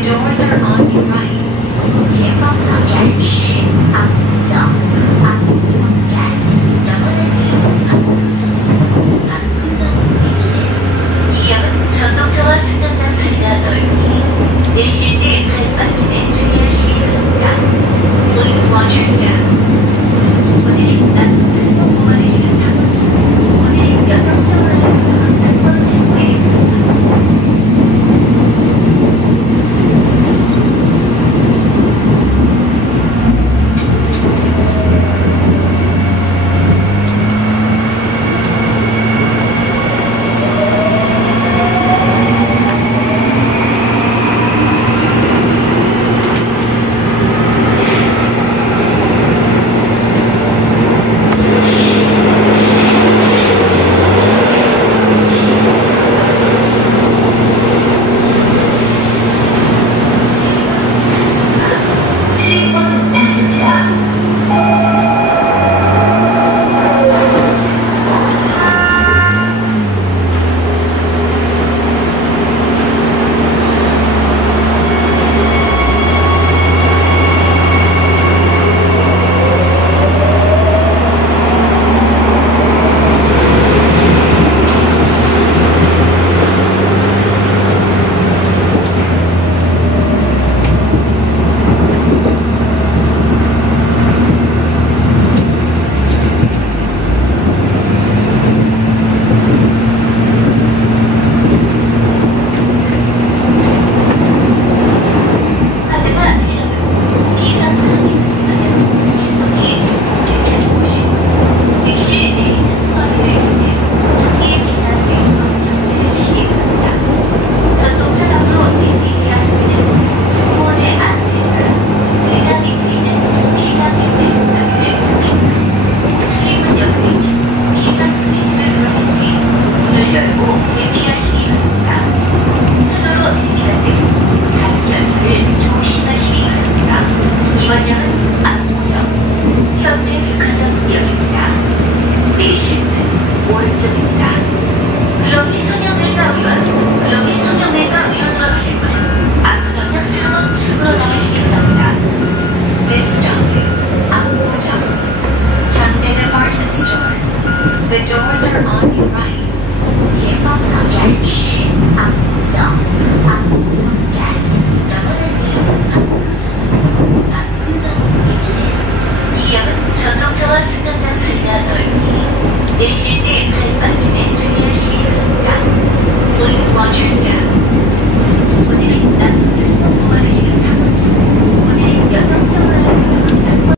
The doors are on your right. 前方到站是 압구정, 압구정站. 넘어가는 압구정駅です. 이 역은 전동차와 승강장 사이가 넓으니 내리실 때 발빠짐에 주의하시기 바랍니다. Please watch your step. 호텔이 낮은 탈도 보관하시는 사고 중 호텔이 여성용으로 정상 제공해 있습니다. 이번역은 압구정 현대백화점역입니다. 내리실 때 오른쪽입니다. 글로비 성형외과의원, 글로비 성형외과의원으로 가실 분은 압구정역 4번 출구로 나가시기 바랍니다. This stop is 압구정 현대 department store. The doors are on your right. 前方到站是압구정, 압구정站. 이 역은 전동차와 승강장 사이가 넓으니 내리실 때 발빠짐에 주의하시기 바랍니다. Please watch your step.